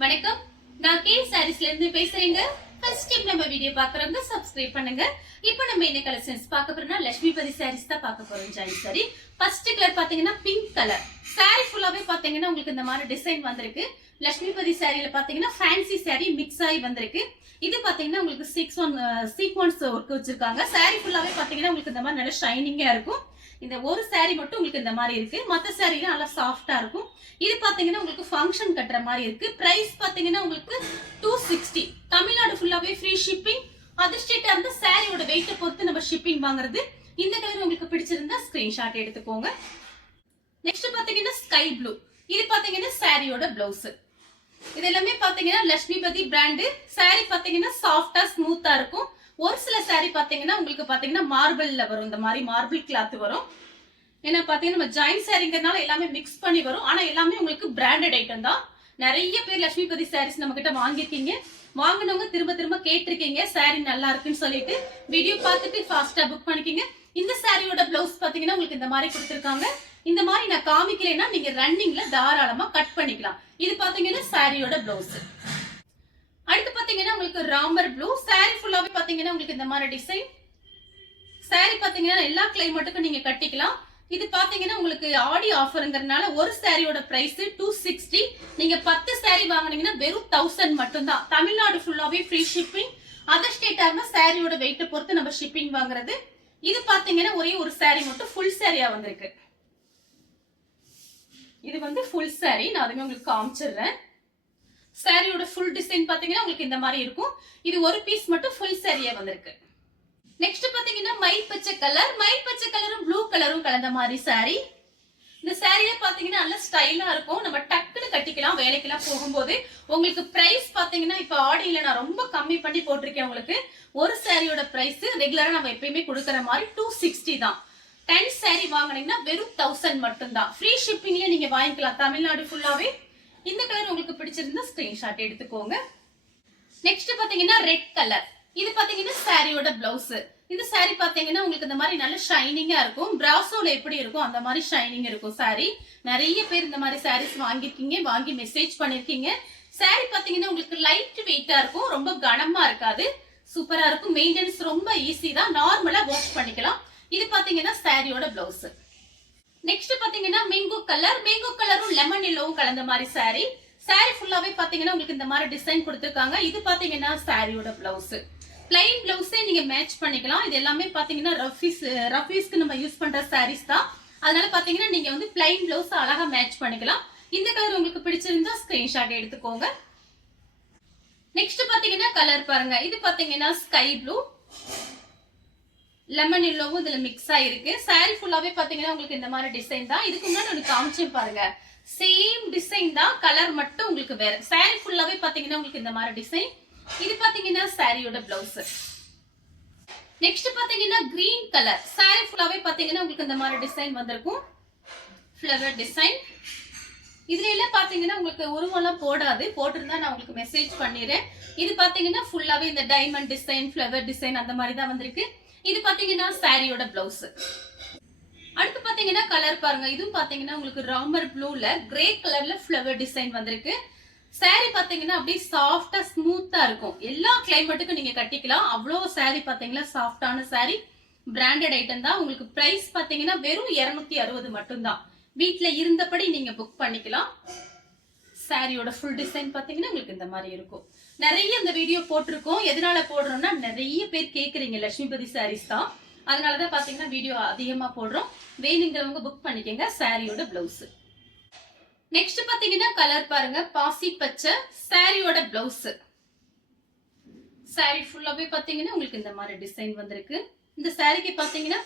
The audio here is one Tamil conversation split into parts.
வணக்கம், நான் கே சாரீஸ்ல இருந்து பேசுறேங்க. ஃபர்ஸ்ட் டைம் நம்ம வீடியோ பாக்குறவங்க சப்ஸ்கிரைப் பண்ணுங்க. இப்போ நம்ம என்ன கலெக்ஷன்ஸ் பார்க்க போறோம்னா லட்சுமிபதி சாரீஸ் தான் பார்க்க போறோம். ஜாயின் சாரி ஃபர்ஸ்ட் கலர் பாத்தீங்கன்னா பிங்க் கலர். சாரி ஃபுல்லாவே பாத்தீங்கன்னா உங்களுக்கு இந்த மாதிரி டிசைன் வந்திருக்கு. லட்சுமிபதி சாரியில பாத்தீங்கன்னா ஃபேன்சி சாரி மிக்ஸ் ஆகி வந்திருக்கு. இது பாத்தீங்கன்னா உங்களுக்கு சீக்வன்ஸ் ஒர்க் வச்சிருக்காங்க. சாரி ஃபுல்லாவே பாத்தீங்கன்னா உங்களுக்கு இந்த மாதிரி நல்ல ஷைனிங்கா இருக்கும். இந்த ஒரு சாரி மட்டும் உங்களுக்கு இந்த மாதிரி இருக்கு. மத்த சாரிலாம் நல்லா சாஃப்டா இருக்கும். இது பாத்தீங்கன்னா உங்களுக்கு ஃபங்க்ஷன் கட்டுற மாதிரி இருக்கு. பிரைஸ் பாத்தீங்கன்னா உங்களுக்கு 260. தமிழ்நாடு ஃபுல்லாவே ஃப்ரீ ஷிப்பிங். அதர் ஸ்டேட்டா இருந்தா சாரியோட வெயிட்ட பொறுத்து நம்ம ஷிப்பிங் வாங்குறது. இந்த கலர் உங்களுக்கு பிடிச்சிருந்தா ஸ்கிரீன்ஷாட் எடுத்துக்கோங்க. நெக்ஸ்ட் பாத்தீங்கன்னா ஸ்கை ப்ளூ. இது பாத்தீங்கன்னா சாரியோட பிளவுஸ். இது எல்லாமே பாத்தீங்கன்னா லட்சுமிபதி பிராண்ட். சாரி பாத்தீங்கன்னா சாஃப்டா ஸ்மூத்தா இருக்கும். ஒரு சில சாரி பாத்தீங்கன்னா உங்களுக்கு பாத்தீங்கன்னா மார்பிள்ல வரும். இந்த மாதிரி மார்பிள் கிளாத் வரும். ஏன்னா பாத்தீங்கன்னா நம்ம ஜாயின் சாரிங்கிறதுனால எல்லாமே மிக்ஸ் பண்ணி வரும். ஆனா எல்லாமே உங்களுக்கு பிராண்டட் ஐட்டம் தான். நிறைய பேர் லட்சுமிபதி சாரீஸ் நம்ம கிட்ட வாங்கிருக்கீங்க. வாங்கினவங்க திரும்ப திரும்ப கேட்டிருக்கீங்க சாரி நல்லா இருக்குன்னு சொல்லிட்டு வீடியோ பார்த்துட்டு ஃபாஸ்டா புக் பண்ணிக்கிங்க. இந்த சாரியோட பிளவுஸ் பாத்தீங்கன்னா உங்களுக்கு இந்த மாதிரி கொடுத்துருக்காங்க. இந்த மாதிரி நான் காமிக்கலைன்னா நீங்க ரன்னிங்ல தாராளமா கட் பண்ணிக்கலாம். இது பாத்தீங்கன்னா சாரியோட பிளவுஸ். அடுத்து பாத்தீங்கன்னா உங்களுக்கு ராமர் ப்ளூ. சாரி ஃபுல்லாவே பாத்தீங்கன்னா உங்களுக்கு இந்த மாதிரி டிசைன். சாரி பாத்தீங்கன்னா எல்லா கிளைமேட்டுக்கும் நீங்க கட்டிக்கலாம். இது பாத்தீங்கன்னா உங்களுக்கு ஆடி ஆஃபர்ங்கிறதுனால ஒரு சாரியோட பிரைஸ் 260. நீங்க 10 சாரி வாங்குனீங்கன்னா வெறும் 1000 மட்டும் தான். தமிழ்நாடு ஃபுல்லாவே ஃப்ரீ ஷிப்பிங். அதர் ஸ்டேட் ஆகுனா சாரியோட வெயிட்ட பொறுத்து நம்ம ஷிப்பிங் வாங்குறது. இது பாத்தீங்கன்னா ஒரே ஒரு சாரி மட்டும் ஃபுல் சாரியா வந்திருக்கு. இது வந்து ஃபுல் சாரி. நான் அதுமே உங்களுக்கு காமிச்சிடுறேன். சாரியோட ஃபுல் டிசைன் பாத்தீங்கன்னா உங்களுக்கு இந்த மாதிரி இருக்கும். இது ஒரு பீஸ் மட்டும் ஃபுல் சாரியா வந்திருக்கு. நெக்ஸ்ட் பாத்தீங்கன்னா மயில் பச்சை கலர். மயில் பச்சை கலரும் ப்ளூ கலரும் கலந்த மாதிரி சாரி. இந்த சாரியில பாத்தீங்கன்னா நல்ல ஸ்டைலா இருக்கும். நம்ம டக்குன்னு கட்டிக்கலாம் வேலைக்கெல்லாம் போகும்போது. உங்களுக்கு பிரைஸ் பாத்தீங்கன்னா இப்ப ஆடியில நான் ரொம்ப கம்மி பண்ணி போட்டிருக்கேன். உங்களுக்கு ஒரு சாரியோட பிரைஸ் ரெகுலரா நம்ம எப்பயுமே கொடுக்கற மாதிரி 260 தான். 10 சாரி வாங்கினீங்கன்னா வெறும் 1000 மட்டும் தான். ஃப்ரீ ஷிப்பிங்ல நீங்க வாங்கிக்கலாம் தமிழ்நாடு ஃபுல்லாவே. இந்த கலர் உங்களுக்கு பிடிச்சிருந்தா ஸ்கிரீன்ஷாட் எடுத்துக்கோங்க. நெக்ஸ்ட் பாத்தீங்கன்னா ரெட் கலர். இது பாத்தீங்கன்னா சாரியோட பிளவுஸ். இந்த சாரி பாத்தீங்கன்னா உங்களுக்கு இந்த மாதிரி நல்ல ஷைனிங்கா இருக்கும். பிராசோல எப்படி இருக்கும் அந்த மாதிரி ஷைனிங் இருக்கும் சாரி. நிறைய பேர் இந்த மாதிரி சாரீஸ் வாங்கிருக்கீங்க, வாங்கி மெசேஜ் பண்ணிருக்கீங்க. சாரி பாத்தீங்கன்னா உங்களுக்கு லைட் வெயிட்டா இருக்கும். ரொம்ப கனமா இருக்காது. சூப்பரா இருக்கும். மெயின்டெனன்ஸ் ரொம்ப ஈஸி தான். நார்மலா வாஷ் பண்ணிக்கலாம். இது பாத்தீங்கன்னா சாரியோட பிளவுஸ். நெக்ஸ்ட் பாத்தீங்கன்னா மேங்கோ கலர். மேங்கோ கலரும் லெமன் எல்லோவும் கலந்த மாதிரி சாரி. சாரி ஃபுல்லாவே பாத்தீங்கன்னா உங்களுக்கு இந்த மாதிரி டிசைன் கொடுத்திருக்காங்க. இது பாத்தீங்கன்னா சாரியோட பிளவுஸ். பிளைன் பிளவுஸே நீங்க மேட்ச் பண்ணிக்கலாம். இது எல்லாமே பாத்தீங்கன்னா ரஃபீஸ்க்கு நம்ம யூஸ் பண்ற சாரீஸ் தான். அதனால பாத்தீங்கன்னா நீங்க வந்து பிளைன் பிளவுஸ் அழகா மேட்ச் பண்ணிக்கலாம். இந்த கலர் உங்களுக்கு பிடிச்சிருந்தா ஸ்கிரீன்ஷாட் எடுத்துக்கோங்க. நெக்ஸ்ட் பாத்தீங்கன்னா கலர் பாருங்க. இது பாத்தீங்கன்னா ஸ்கை ப்ளூ, லெமன் எல்லோவும் இதுல மிக்ஸ் ஆயிருக்கு. சாரி ஃபுல்லாவே பாத்தீங்கன்னா உங்களுக்கு இந்த மாதிரி டிசைன் தான். இதுக்கு முன்னாடி உங்களுக்கு காமிச்சேன் பாருங்க. சேம் டிசைன் தான், கலர் மட்டும் உங்களுக்கு வேற. சாரி ஃபுல்லாவே பாத்தீங்கன்னா உங்களுக்கு இந்த மாதிரி டிசைன். இது பாத்தீங்கன்னா சாரியோட பிளவுஸ். நெக்ஸ்ட் பாத்தீங்கன்னா கிரீன் கலர். சாரி ஃபுல்லாவே பாத்தீங்கன்னா உங்களுக்கு இந்த மாதிரி டிசைன் வந்திருக்கும். Flower design. இதுல எல்லாம் பாத்தீங்கன்னா உங்களுக்கு உருவெல்லாம் போடாது. போட்டிருந்தா நான் உங்களுக்கு மெசேஜ் பண்ணிடுறேன். இது பாத்தீங்கன்னா ஃபுல்லாவே இந்த டைமண்ட் டிசைன், ஃப்ளவர் டிசைன் அந்த மாதிரி தான் வந்திருக்கு. இது பாத்தீங்கன்னா சாரியோட பிளவுஸ். அடுத்து பாத்தீங்கன்னா கலர் பாருங்க. இதுவும் பாத்தீங்கன்னா உங்களுக்கு ராமர் ப்ளூல கிரே கலர்ல ஃப்ளவர் டிசைன் வந்திருக்கு. சாரி பாத்தீங்கன்னா அப்படியே சாஃப்டா ஸ்மூத்தா இருக்கும். எல்லா கிளைமேட்டுக்கும் நீங்க கட்டிக்கலாம். அவ்வளோ சாரி பாத்தீங்கன்னா சாஃப்டான சாரி. பிராண்டட் ஐட்டம் தான். உங்களுக்கு பிரைஸ் பாத்தீங்கன்னா வெறும் 260 மட்டும் தான். வீட்டுல இருந்தபடி நீங்க புக் பண்ணிக்கலாம். சாரியோட ஃபுல் டிசைன் பாத்தீங்கன்னா உங்களுக்கு இந்த மாதிரி இருக்கும். நிறைய இந்த வீடியோ போட்டிருக்கோம். எதனால போடுறோம்னா நிறைய பேர் கேக்குறீங்க லட்சுமிபதி சாரீஸ் தான். அதனாலதான் பாத்தீங்கன்னா வீடியோ அதிகமா போடுறோம். வேணுங்கிறவங்க புக் பண்ணிக்கங்க. சாரியோட பிளவுஸ். நெக்ஸ்ட் பாத்தீங்கன்னா கலர் பாருங்க. பாசி பச்சை. சாரியோட பிளவுஸ். சாரி ஃபுல்லாவே பாத்தீங்கன்னா உங்களுக்கு இந்த மாதிரி டிசைன் வந்திருக்கு. இந்த சாரிக்கு பாத்தீங்கன்னா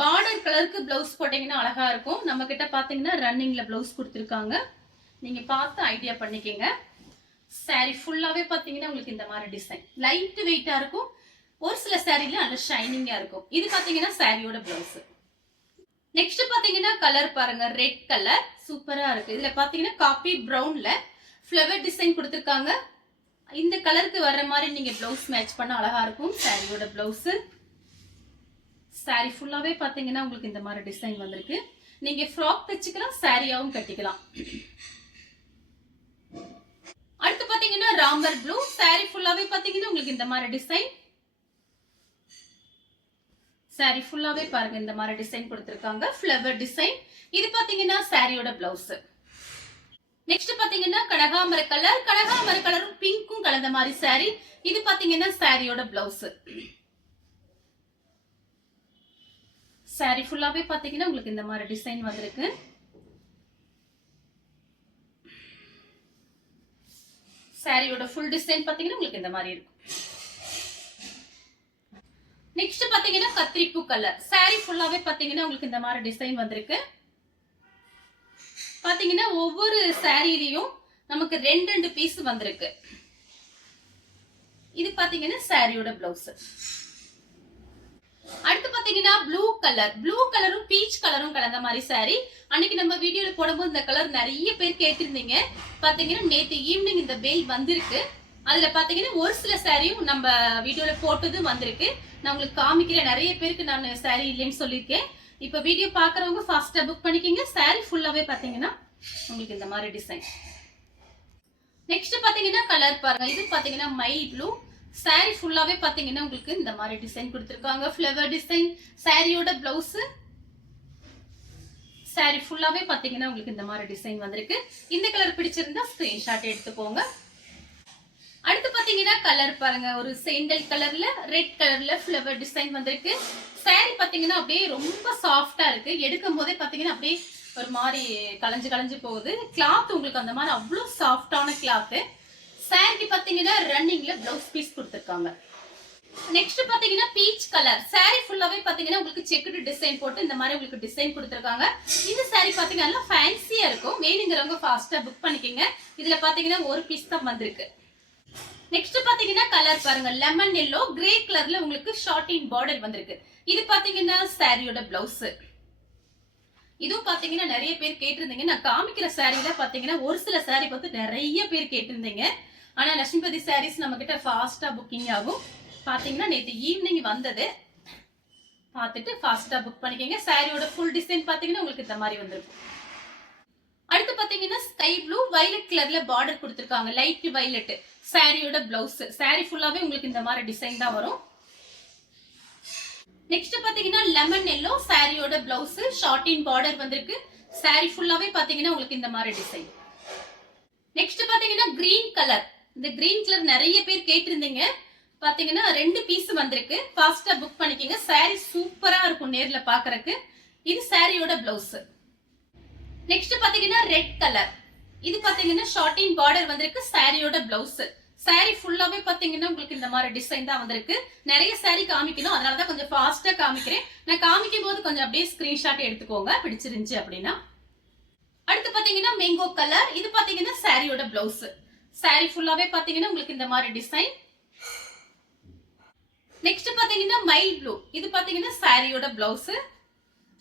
பார்டர் கலருக்கு பிளவுஸ் போட்டீங்கன்னா அழகா இருக்கும். நம்ம கிட்ட பாத்தீங்கன்னா ரன்னிங்ல பிளவுஸ் கொடுத்துருக்காங்க. நீங்க பார்த்து ஐடியா பண்ணிக்கங்க. சாரி ஃபுல்லாவே பாத்தீங்கன்னா உங்களுக்கு இந்த மாதிரி டிசைன் லைட் வெயிட்டா இருக்கும். ஒரு சில சாரில நல்ல ஷைனிங்கா இருக்கும். இது பாத்தீங்கன்னா சாரியோட பிளவுஸ். நெக்ஸ்ட் பாத்தீங்கன்னா கலர் பாருங்க. ரெட் கலர் சூப்பரா இருக்கு. இதுல பாத்தீங்கன்னா காபி பிரவுன்ல ஃப்ளவர் டிசைன் கொடுத்திருக்காங்க. இந்த கலருக்கு வர்ற மாதிரி நீங்க பிளவுஸ் மேட்ச் பண்ண அழகா இருக்கும். சாரியோட பிளவுஸ். சாரி ஃபுல்லாவே பாத்தீங்கன்னா உங்களுக்கு இந்த மாதிரி டிசைன் வந்திருக்கு. நீங்க ஃப்ராக் தச்சுக்கலாம், சாரியாவும் கட்டிக்கலாம். அடுத்து ராமர் ப்ளூ. saree ஃபுல்லாவே பாத்தீங்கன்னா உங்களுக்கு இந்த மாதிரி டிசைன். saree ஃபுல்லாவே பாருங்க இந்த மாதிரி டிசைன் கொடுத்திருக்காங்க, ஃப்ளவர் டிசைன். இது பாத்தீங்கன்னா சாரியோட பிளவுஸ். நெக்ஸ்ட் பாத்தீங்கன்னா கனகாமர கலர், கனகாமர கலரும் பிங்க்கும் கலந்த மாதிரி saree. இது பாத்தீங்கன்னா சாரியோட பிளவுஸ். saree ஃபுல்லாவே பாத்தீங்கன்னா உங்களுக்கு இந்த மாதிரி டிசைன் வந்திருக்கு. சாரியோட ஃபுல் டிசைன் பாத்தீங்கன்னா உங்களுக்கு இந்த மாதிரி இருக்கும். நெக்ஸ்ட் பாத்தீங்கன்னா கத்திரிப்பூ கலர். saree ஃபுல்லாவே பாத்தீங்கன்னா உங்களுக்கு இந்த மாதிரி டிசைன் வந்திருக்கு. பாத்தீங்கன்னா ஒவ்வொரு சாரியிலயும் நமக்கு ரெண்டு பீஸ் வந்திருக்கு. இது பாத்தீங்கன்னா சாரியோட பிளவுஸ். அடுத்து பாத்தீங்கன்னா ப்ளூ கலர், ப்ளூ கலரும் பீச் கலரும் கலந்த மாதிரி saree. அன்னைக்கு நம்ம வீடியோல போடும்போது இந்த கலர் நிறைய பேர் கேட்டிருந்தீங்க. பாத்தீங்கன்னா நேத்து ஈவினிங் இந்த பேல் வந்திருக்கு. அதுல பாத்தீங்கன்னா ஒரு சில சாரியும் நம்ம வீடியோல போட்டது வந்திருக்கு. நான் உங்களுக்கு காமிக்கிறேன். நிறைய பேருக்கு நான் saree இல்லைன்னு சொல்லியிருக்கேன். இப்ப வீடியோ பாக்குறவங்க ஃபாஸ்டா புக் பண்ணிக்கிங்க. saree ஃபுல்லாவே பாத்தீங்கன்னா உங்களுக்கு இந்த மாதிரி டிசைன். நெக்ஸ்ட் பாத்தீங்கன்னா கலர் பாருங்க. இது பாத்தீங்கன்னா மை ப்ளூ. saree ஃபுல்லாவே பாத்தீங்கன்னா உங்களுக்கு இந்த மாதிரி டிசைன் கொடுத்திருக்காங்க, ஃப்ளவர் டிசைன். சாரியோட பிளவுஸ். saree ஃபுல்லாவே பாத்தீங்கன்னா உங்களுக்கு இந்த மாதிரி டிசைன் வந்திருக்கு. இந்த கலர் பிடிச்சிருந்தா ஸ்கிரீன்ஷாட் எடுத்துக்கோங்க. அடுத்து பாத்தீங்கன்னா கலர் பாருங்க, ஒரு சேண்டல் கலர்ல ரெட் கலர்ல ஃப்ளவர் டிசைன் வந்திருக்கு. saree பாத்தீங்கன்னா அப்படியே ரொம்ப சாஃப்டா இருக்கு. எடுக்கும் போதே பாத்தீங்கன்னா அப்படியே ஒரு மாதிரி கலஞ்சு போகுது. கிளாத் உங்களுக்கு அந்த மாதிரி அவ்வளவு சாஃப்டான கிளாத். சாரிக்கு பாத்தீங்கன்னா ரன்னிங்ல பிளவுஸ் பீஸ் கொடுத்திருக்காங்க. நெக்ஸ்ட் பாத்தீங்கன்னா பீச் கலர். saree ஃபுல்லாவே பாத்தீங்கன்னா உங்களுக்கு செக்குடு டிசைன் போட்டு இந்த மாதிரி உங்களுக்கு டிசைன் கொடுத்திருக்காங்க. இந்த saree பாத்தீங்கன்னா ஃபேன்சியா இருக்கும். வேணுங்கிறவங்க ஃபாஸ்டா புக் பண்ணிக்கங்க. இதுல பாத்தீங்கன்னா ஒரு பீஸ் தான் வந்திருக்கு. நெக்ஸ்ட் பாத்தீங்கன்னா கலர் பாருங்க, லெமன் எல்லோ கிரே கலர்ல உங்களுக்கு ஷார்ட்டின் பார்டர் வந்திருக்கு. இது பாத்தீங்கன்னா சாரியோட பிளவுஸ். இதுவும் பாத்தீங்கன்னா நிறைய பேர் கேட்டிருந்தீங்க. நான் காமிக்கிற சாரியில பாத்தீங்கன்னா ஒரு சில saree பார்த்து நிறைய பேர் கேட்டிருந்தீங்க. ஆனா லட்சுமிபதி sarees நம்ம கிட்ட ஃபாஸ்டா புக்கிங் ஆகும். பாத்தீங்கன்னா நேத்து ஈவினிங் வந்தது. பார்த்துட்டு ஃபாஸ்டா புக் பண்ணிக்கங்க. சாரியோட ஃபுல் டிசைன் பாத்தீங்கன்னா உங்களுக்கு இந்த மாதிரி வந்திருக்கும். அடுத்து பாத்தீங்கன்னா ஸ்கை ப்ளூ வயலட் கலர்ல பார்டர் கொடுத்திருக்காங்க, லைட் வயலட். சாரியோட பிளவுஸ். saree ஃபுல்லாவே உங்களுக்கு இந்த மாதிரி டிசைன் தான் வரும். நெக்ஸ்ட் பாத்தீங்கன்னா லெமன் எல்லோ. சாரியோட பிளவுஸ் ஷார்ட்டின் பார்டர் வந்திருக்கு. saree ஃபுல்லாவே பாத்தீங்கன்னா உங்களுக்கு இந்த மாதிரி டிசைன். நெக்ஸ்ட் பாத்தீங்கன்னா கிரீன் கலர். இந்த கிரீன் கலர் நிறைய பேர் கேட்டிருந்தீங்க. பாத்தீங்கன்னா 2 பீஸ் வந்திருக்கு. ஃபாஸ்டா புக் பண்ணிக்கங்க. saree சூப்பரா இருக்கும் நேர்ல பாக்குறதுக்கு. இது சாரியோட பிளவுஸ். நெக்ஸ்ட் பாத்தீங்கன்னா ரெட் கலர். இது பாத்தீங்கன்னா ஷார்ட்டின் பார்டர் வந்திருக்கு. சாரியோட பிளவுஸ். saree ஃபுல்லாவே பாத்தீங்கன்னா உங்களுக்கு இந்த மாதிரி டிசைன் தான் வந்திருக்கு. நிறைய saree காமிக்கணும், அதனாலதான் கொஞ்சம் ஃபாஸ்டா காமிக்கிறேன். நான் காமிக்கும் போது கொஞ்சம் அப்படியே ஸ்கிரீன்ஷாட் எடுத்துக்கோங்க பிடிச்சிருந்துச்சு அப்படின்னா. அடுத்து பாத்தீங்கன்னா மேங்கோ கலர். இது பாத்தீங்கன்னா சாரியோட பிளவுஸ். saree ஃபுல்லாவே பாத்தீங்கன்னா உங்களுக்கு இந்த மாதிரி டிசைன். நெக்ஸ்ட் பாத்தீங்கன்னா மை ப்ளூ. இது பாத்தீங்கன்னா சாரியோட பிளவுஸ்.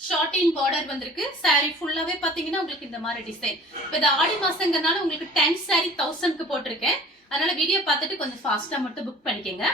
ஷார்ட்டின் பார்டர் வந்திருக்கு. saree ஃபுல்லாவே பாத்தீங்கன்னா உங்களுக்கு இந்த மாதிரி டிசைன். இப்ப இந்த ஆடி மாசங்கறனால உங்களுக்கு 10 saree 1000க்கு போட்டிருக்கேன். அதனால வீடியோ பார்த்துட்டு கொஞ்சம் ஃபாஸ்டா மட்டும் புக் பண்ணிக்கங்க.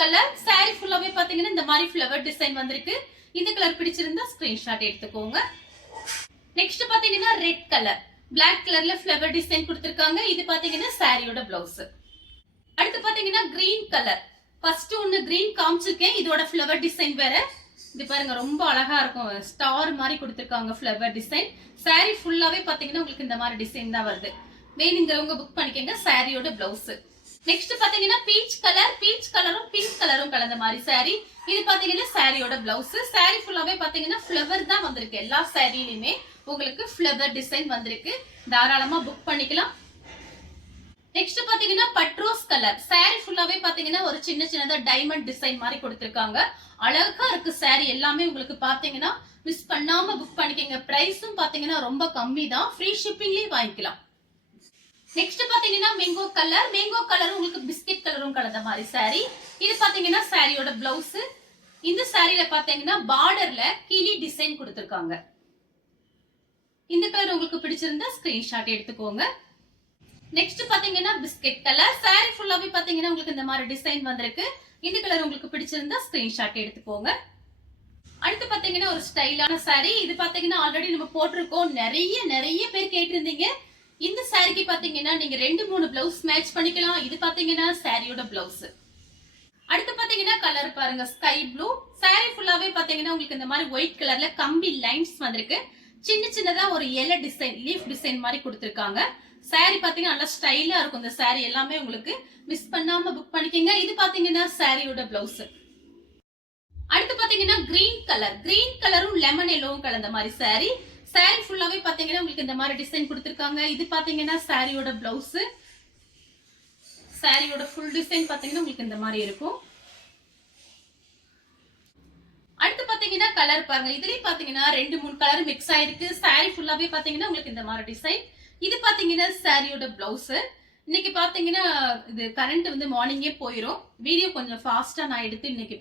கலர் saree ஃபுல்லாவே பாத்தீங்கன்னா இந்த மாதிரி ஃப்ளவர் டிசைன் வந்திருக்கு. இந்த கலர் பிடிச்சிருந்தா ஸ்கிரீன்ஷாட் எடுத்துக்கோங்க. நெக்ஸ்ட் பாத்தீங்கன்னா ரெட் கலர், பிளாக் கலர்ல ஃப்ளவர் டிசைன் கொடுத்திருக்காங்க. இது பாத்தீங்கன்னா சாரியோட பிளவுஸ். அடுத்து பாத்தீங்கன்னா கிரீன் கலர். ஃபர்ஸ்ட் ஒன்னு கிரீன் காமிச்சிருக்கேன். இதோட ஃப்ளவர் டிசைன் வேற. இது பாருங்க ரொம்ப அழகா இருக்கும். ஸ்டார் மாதிரி கொடுத்திருக்காங்க ஃப்ளவர் டிசைன். saree ஃபுல்லாவே பாத்தீங்கன்னா உங்களுக்கு இந்த மாதிரி டிசைன் தான் வருது. வேணுங்கிறவங்க புக் பண்ணிக்கங்க. சாரியோட பிளவுஸ். நெக்ஸ்ட் பாத்தீங்கன்னா பீச் கலர். பீச் கலரும் பிங்க் கலரும் கலந்த மாதிரி saree. இது பாத்தீங்கன்னா சாரியோட பிளவுஸ். saree ஃபுல்லாவே பாத்தீங்கன்னா ஃப்ளவர் தான் வந்திருக்கு. எல்லா சாரியிலுமே உங்களுக்கு ஃப்ளவர் டிசைன் வந்திருக்கு. தாராளமா புக் பண்ணிக்கலாம். நெக்ஸ்ட் பாத்தீங்கன்னா பட்ரோஸ் கலர். saree ஃபுல்லாவே பாத்தீங்கன்னா ஒரு சின்னதா டைமண்ட் டிசைன் மாதிரி கொடுத்திருக்காங்க. அழகா இருக்கு saree எல்லாமே. உங்களுக்கு பாத்தீங்கன்னா மிஸ் பண்ணாம புக் பண்ணிக்கங்க. பிரைஸும் பாத்தீங்கன்னா ரொம்ப கம்மி தான். ஃப்ரீ ஷிப்பிங்லயே வாங்கிக்கலாம். நெக்ஸ்ட் பாத்தீங்கன்னா மேங்கோ கலர். மேங்கோ கலரும் உங்களுக்கு பிஸ்கட் கலரும் கலந்த மாதிரி saree. இது பாத்தீங்கன்னா சாரியோட பிளவுஸ். இந்த சாரியில பாத்தீங்கன்னா பார்டர்ல கிளி டிசைன் கொடுத்திருக்காங்க. இந்த கலர் உங்களுக்கு பிடிச்சிருந்தா ஸ்கிரீன்ஷாட் எடுத்துக்கோங்க. நெக்ஸ்ட் பாத்தீங்கன்னா பிஸ்கட் கலர். saree ஃபுல்லாவே பாத்தீங்கன்னா உங்களுக்கு இந்த மாதிரி டிசைன் வந்திருக்கு. இந்த கலர் உங்களுக்கு பிடிச்சிருந்தா ஸ்கிரீன்ஷாட் எடுத்துக்கோங்க. அடுத்து பாத்தீங்கன்னா ஒரு ஸ்டைலான saree. இது பாத்தீங்கன்னா ஆல்ரெடி நம்ம போட்டிருக்கோம். நிறைய பேர் கேட்டிருந்தீங்க. இந்த சாரிக்கு பாத்தீங்கன்னா நீங்க 2-3 பிளவுஸ் மேட்ச் பண்ணிக்கலாம். இது பாத்தீங்கன்னா சாரியோட பிளவுஸ். அடுத்து பாத்தீங்கன்னா கலர் பாருங்க, ஸ்கை ப்ளூ. சாரி ஃபுல்லாவே பாத்தீங்கன்னா உங்களுக்கு இந்த மாதிரி ஒயிட் கலர்ல கம்பி லைன்ஸ் வந்திருக்கு. சின்ன சின்னதா ஒரு இலை டிசைன், லீஃப் டிசைன் மாதிரி கொடுத்திருக்காங்க. சாரி பாத்தீங்கன்னா நல்லா ஸ்டைலா இருக்கும். இந்த சாரி எல்லாமே உங்களுக்கு மிஸ் பண்ணாம புக் பண்ணிக்கங்க. இது பாத்தீங்கன்னா சாரியோட பிளவுஸ். அடுத்து பாத்தீங்கன்னா கிரீன் கலரும் லெமன் எல்லோவும் கலந்த மாதிரி சாரி. சாரி ஃபுல்லாவே பாத்தீங்கன்னா உங்களுக்கு இந்த மாதிரி டிசைன் கொடுத்திருக்காங்க. இது பாத்தீங்கன்னா சாரியோட பிளவுஸ். சாரியோட ஃபுல் டிசைன் பாத்தீங்கன்னா உங்களுக்கு இந்த மாதிரி இருக்கும். அடுத்து பாத்தீங்கன்னா கலர் பாருங்க, இதுலயும் பாத்தீங்கன்னா 2-3 கலர் மிக்ஸ் ஆயிருக்கு. சாரி ஃபுல்லாவே பாத்தீங்கன்னா உங்களுக்கு இந்த மாதிரி டிசைன். இது பாத்தீங்கன்னா சாரியோட பிளவுஸ். இன்னைக்கு பாத்தீங்கன்னா இது கரண்ட் வந்து மார்னிங்கே போயிடும். வீடியோ கொஞ்சம் ஃபாஸ்டா நான் எடுத்து இன்னைக்கு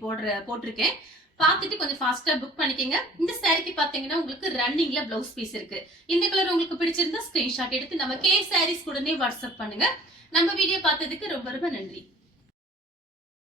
போட்டிருக்கேன். பார்த்துட்டு கொஞ்சம் ஃபாஸ்டா புக் பண்ணிக்கங்க. இந்த சாரிக்கு பாத்தீங்கன்னா உங்களுக்கு ரன்னிங்ல பிளவுஸ் பீஸ் இருக்கு. இந்த கலர் உங்களுக்கு பிடிச்சிருந்தா ஸ்கிரீன்ஷாட் எடுத்து நம்ம கே சாரீஸ் உடனே வாட்ஸ்அப் பண்ணுங்க. நம்ம வீடியோ பார்த்ததுக்கு ரொம்ப ரொம்ப நன்றி.